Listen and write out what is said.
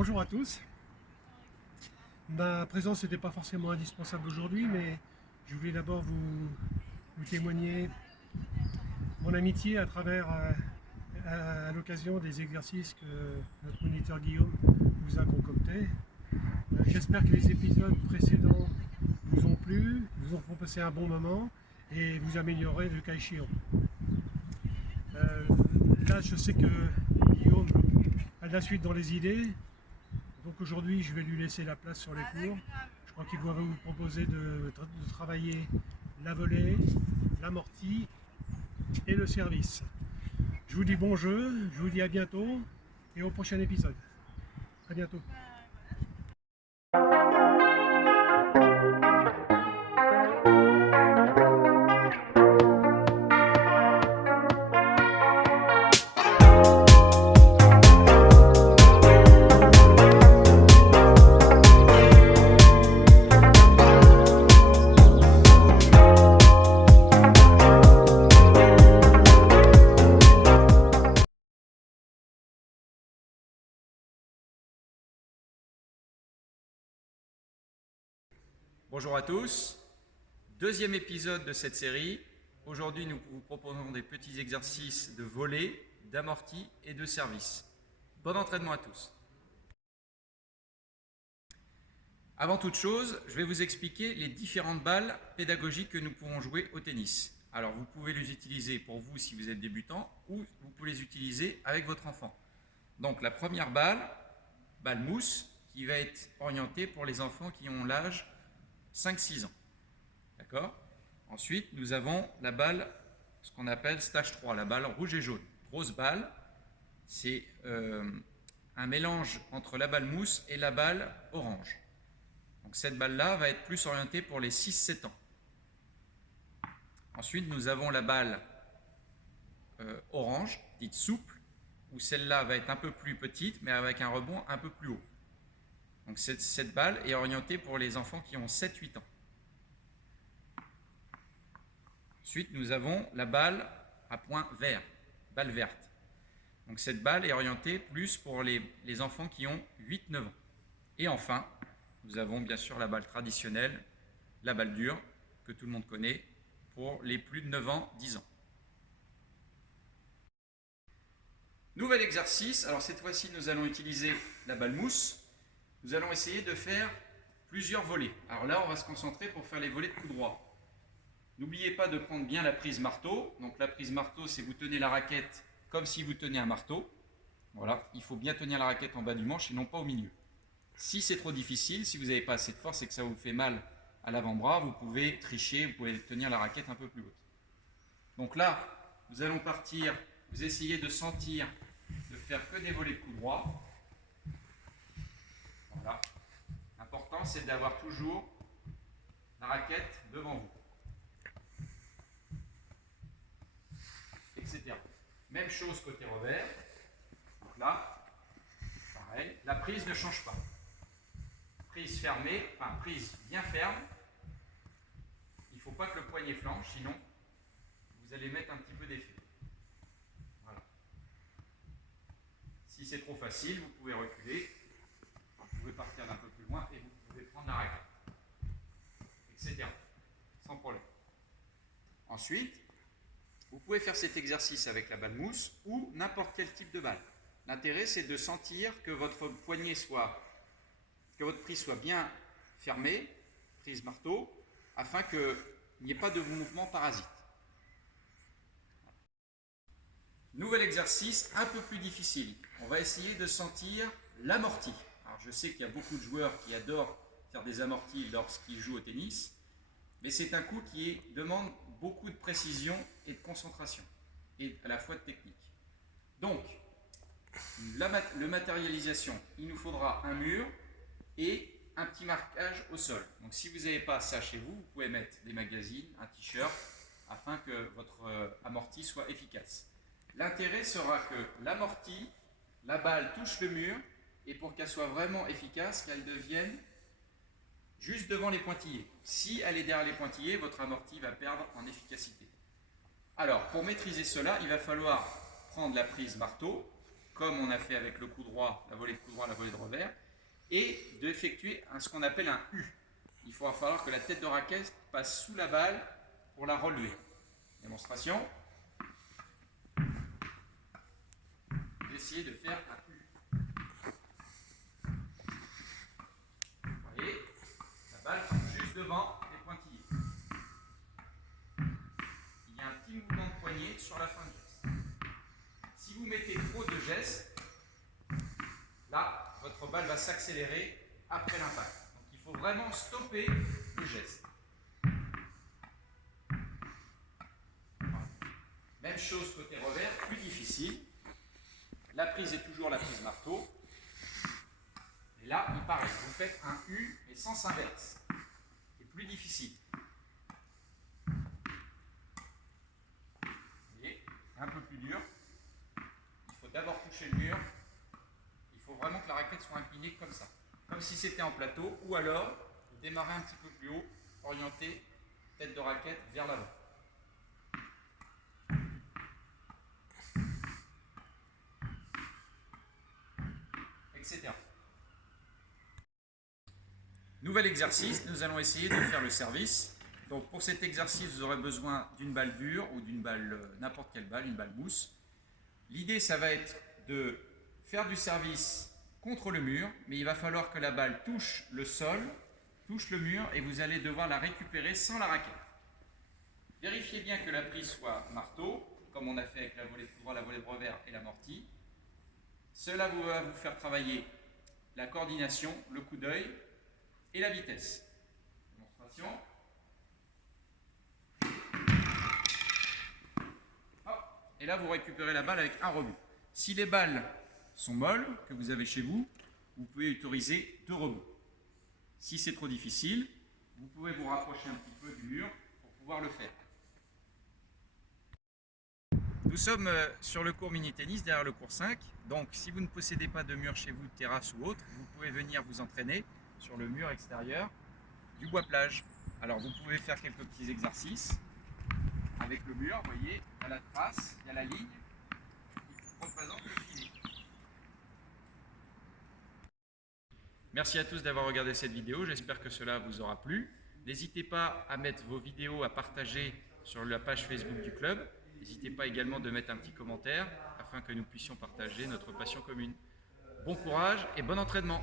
Bonjour à tous. Ma présence n'était pas forcément indispensable aujourd'hui, mais je voulais d'abord vous témoigner mon amitié à travers, à l'occasion des exercices que notre moniteur Guillaume vous a concoctés. J'espère que les épisodes précédents vous ont plu, vous ont fait passer un bon moment et vous améliorer le cas échéant. Là, je sais que Guillaume a de la suite dans les idées. Donc aujourd'hui, je vais lui laisser la place sur les cours. Je crois qu'il va vous proposer de travailler la volée, l'amorti et le service. Je vous dis bon jeu, je vous dis à bientôt et au prochain épisode. À bientôt. Bonjour à tous, deuxième épisode de cette série. Aujourd'hui, nous vous proposons des petits exercices de volée, d'amorti et de service. Bon entraînement à tous. Avant toute chose, je vais vous expliquer les différentes balles pédagogiques que nous pouvons jouer au tennis. Alors, vous pouvez les utiliser pour vous si vous êtes débutant ou vous pouvez les utiliser avec votre enfant. Donc, la première balle, balle mousse, qui va être orientée pour les enfants qui ont l'âge 5-6 ans. D'accord? Ensuite, nous avons la balle, ce qu'on appelle stage 3, la balle rouge et jaune. Grosse balle, c'est un mélange entre la balle mousse et la balle orange. Donc cette balle-là va être plus orientée pour les 6-7 ans. Ensuite, nous avons la balle orange, dite souple, où celle-là va être un peu plus petite, mais avec un rebond un peu plus haut. Donc cette balle est orientée pour les enfants qui ont 7-8 ans. Ensuite, nous avons la balle à point vert, balle verte. Donc cette balle est orientée plus pour les enfants qui ont 8-9 ans. Et enfin, nous avons bien sûr la balle traditionnelle, la balle dure, que tout le monde connaît, pour les plus de 9 ans, 10 ans. Nouvel exercice, alors cette fois-ci nous allons utiliser la balle mousse. Nous allons essayer de faire plusieurs volées. Alors là, on va se concentrer pour faire les volées de coup droit. N'oubliez pas de prendre bien la prise marteau. Donc la prise marteau, c'est vous tenez la raquette comme si vous teniez un marteau. Voilà, il faut bien tenir la raquette en bas du manche et non pas au milieu. Si c'est trop difficile, si vous n'avez pas assez de force et que ça vous fait mal à l'avant-bras, vous pouvez tricher, vous pouvez tenir la raquette un peu plus haute. Donc là, nous allons partir, vous essayez de sentir, de faire que des volées de coup droit. Voilà. L'important, c'est d'avoir toujours la raquette devant vous. Etc. Même chose côté revers. Donc là, pareil. La prise ne change pas. Prise fermée, enfin prise bien ferme. Il ne faut pas que le poignet flanche, sinon vous allez mettre un petit peu d'effet. Voilà. Si c'est trop facile, vous pouvez reculer. Vous pouvez partir d'un peu plus loin et vous pouvez prendre la raquette. Etc. Sans problème. Ensuite, vous pouvez faire cet exercice avec la balle mousse ou n'importe quel type de balle. L'intérêt, c'est de sentir que votre poignet que votre prise soit bien fermée, prise marteau, afin qu'il n'y ait pas de mouvement parasite. Nouvel exercice, un peu plus difficile. On va essayer de sentir l'amorti. Alors, je sais qu'il y a beaucoup de joueurs qui adorent faire des amortis lorsqu'ils jouent au tennis, mais c'est un coup qui demande beaucoup de précision et de concentration, et à la fois de technique. Donc, le matérialisation, il nous faudra un mur et un petit marquage au sol. Donc si vous n'avez pas ça chez vous, vous pouvez mettre des magazines, un t-shirt, afin que votre amorti soit efficace. L'intérêt sera que l'amorti, la balle touche le mur, et pour qu'elle soit vraiment efficace, qu'elle devienne juste devant les pointillés. Si elle est derrière les pointillés, votre amorti va perdre en efficacité. Alors, pour maîtriser cela, il va falloir prendre la prise marteau, comme on a fait avec le coup droit, la volée de coup droit, la volée de revers, et d'effectuer ce qu'on appelle un U. Il va falloir que la tête de raquette passe sous la balle pour la relever. Démonstration. Essayez de faire un U. Vous voyez, la balle tombe juste devant les pointillés. Il y a un petit mouvement de poignet sur la fin du geste. Si vous mettez trop de gestes, là, votre balle va s'accélérer après l'impact. Donc il faut vraiment stopper le geste. Voilà. Même chose côté revers, plus difficile. La prise est toujours la prise marteau. Et là, il pareil, vous faites un U et sens inverse. C'est plus difficile. Vous voyez, c'est un peu plus dur. Il faut d'abord toucher le mur. Il faut vraiment que la raquette soit inclinée comme ça. Comme si c'était en plateau. Ou alors, vous démarrez un petit peu plus haut, orienté, tête de raquette vers l'avant. Etc. Nouvel exercice, nous allons essayer de faire le service. Donc pour cet exercice, vous aurez besoin d'une balle dure ou d'une balle, n'importe quelle balle, une balle mousse. L'idée, ça va être de faire du service contre le mur, mais il va falloir que la balle touche le sol, touche le mur, et vous allez devoir la récupérer sans la raquette. Vérifiez bien que la prise soit marteau, comme on a fait avec la volée de coup droit, la volée de revers et l'amorti. Cela va vous faire travailler la coordination, le coup d'œil et la vitesse. Démonstration. Hop. Et là, vous récupérez la balle avec un rebond. Si les balles sont molles, que vous avez chez vous, vous pouvez autoriser 2 rebonds. Si c'est trop difficile, vous pouvez vous rapprocher un petit peu du mur pour pouvoir le faire. Nous sommes sur le cours mini-tennis, derrière le cours 5. Donc, si vous ne possédez pas de mur chez vous, de terrasse ou autre, vous pouvez venir vous entraîner sur le mur extérieur du bois plage. Alors, vous pouvez faire quelques petits exercices avec le mur. Vous voyez, il y a la trace, il y a la ligne qui représente le filet. Merci à tous d'avoir regardé cette vidéo. J'espère que cela vous aura plu. N'hésitez pas à mettre vos vidéos, à partager sur la page Facebook du club. N'hésitez pas également de mettre un petit commentaire afin que nous puissions partager notre passion commune. Bon courage et bon entraînement!